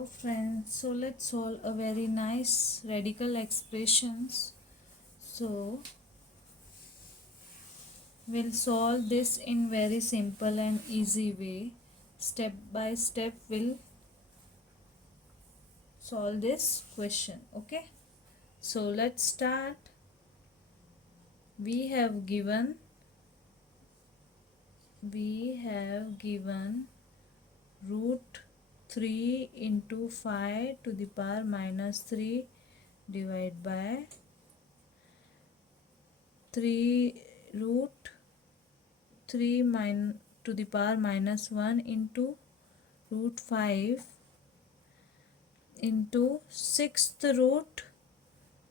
Hello friends, so let's solve a very nice radical expressions. So we'll solve this in very simple and easy way. Step by step we'll solve this question. Okay, so let's start. We have given root 3 into 5 to the power minus 3 divided by 3 root 3 to the power minus 1 into root 5 into sixth root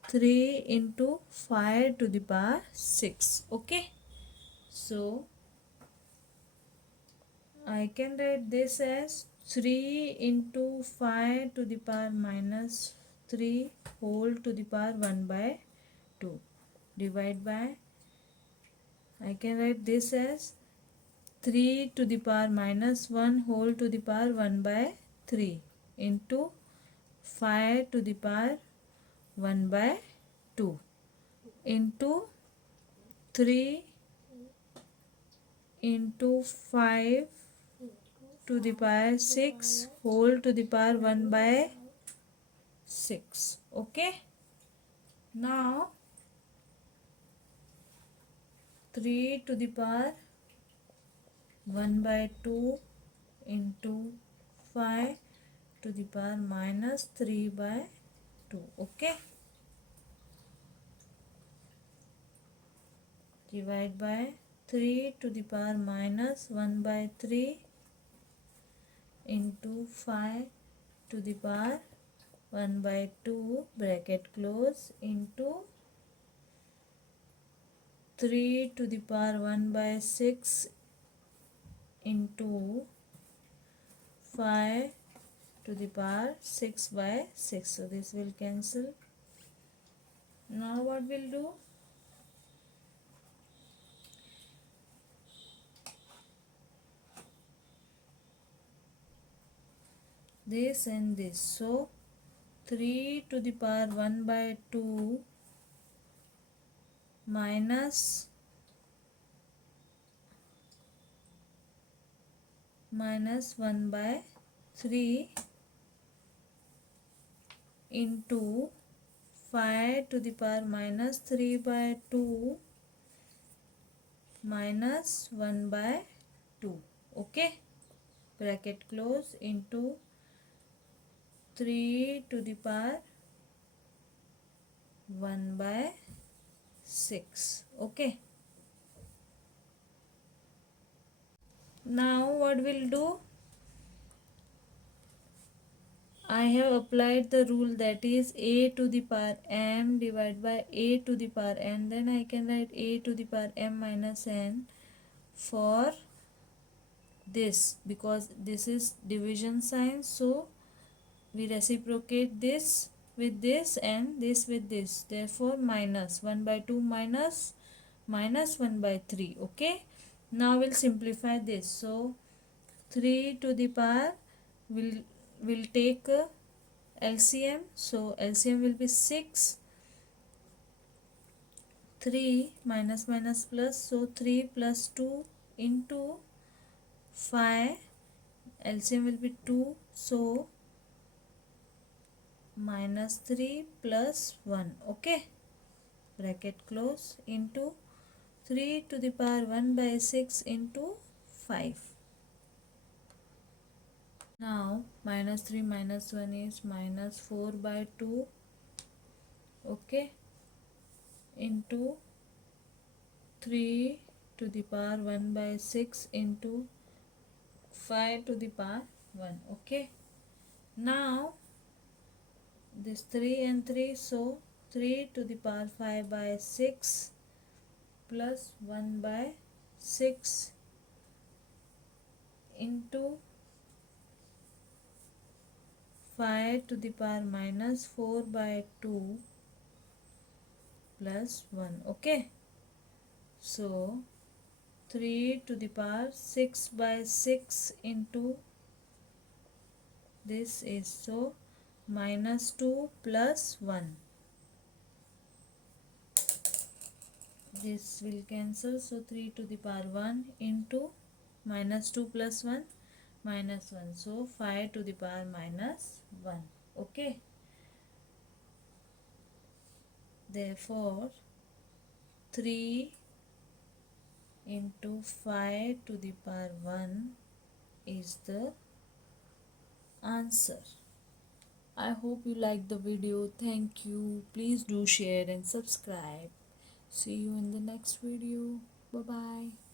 3 into 5 to the power 6. Okay, so I can write this as 3 into 5 to the power minus 3 whole to the power 1 by 2 divide by, I can write this as 3 to the power minus 1 whole to the power 1 by 3 into 5 to the power 1 by 2 into 3 into 5 to the power 6 whole to the power 1 by 6. Okay, now 3 to the power 1 by 2 into 5 to the power minus 3 by 2. Okay, divide by 3 to the power minus 1 by 3 into 5 to the power 1 by 2 bracket close into 3 to the power 1 by 6 into 5 to the power 6 by 6. So this will cancel. Now what we'll do? This and this. So 3 to the power 1 by 2 minus 1 by 3 into 5 to the power minus 3 by 2 minus 1 by 2. Okay, bracket close into 3 to the power 1 by 6. Okay, now what we'll do, I have applied the rule, that is a to the power m divided by a to the power n. Then I can write a to the power m minus n for this, because this is division sign, so we reciprocate this with this and this with this, therefore minus 1 by 2 minus 1 by 3. Okay, now we'll simplify this. So 3 to the power will take LCM, so LCM will be 6, 3 minus minus plus, so 3 plus 2 into 5, LCM will be 2, so minus 3 plus 1. Okay, bracket close into 3 to the power 1 by 6 into 5. Now minus 3 minus 1 is minus 4 by 2. Okay, into 3 to the power 1 by 6 into 5 to the power 1. Okay, now this 3 and 3, so 3 to the power 5 by 6 plus 1 by 6 into 5 to the power minus 4 by 2 plus 1. Okay, so 3 to the power 6 by 6 into this is so minus 2 plus 1. This will cancel, so 3 to the power 1 into minus 2 plus 1 minus 1, so 5 to the power minus 1. Okay, therefore 3 into 5 to the power 1 is the answer. I hope you liked the video. Thank you. Please do share and subscribe. See you in the next video. Bye bye.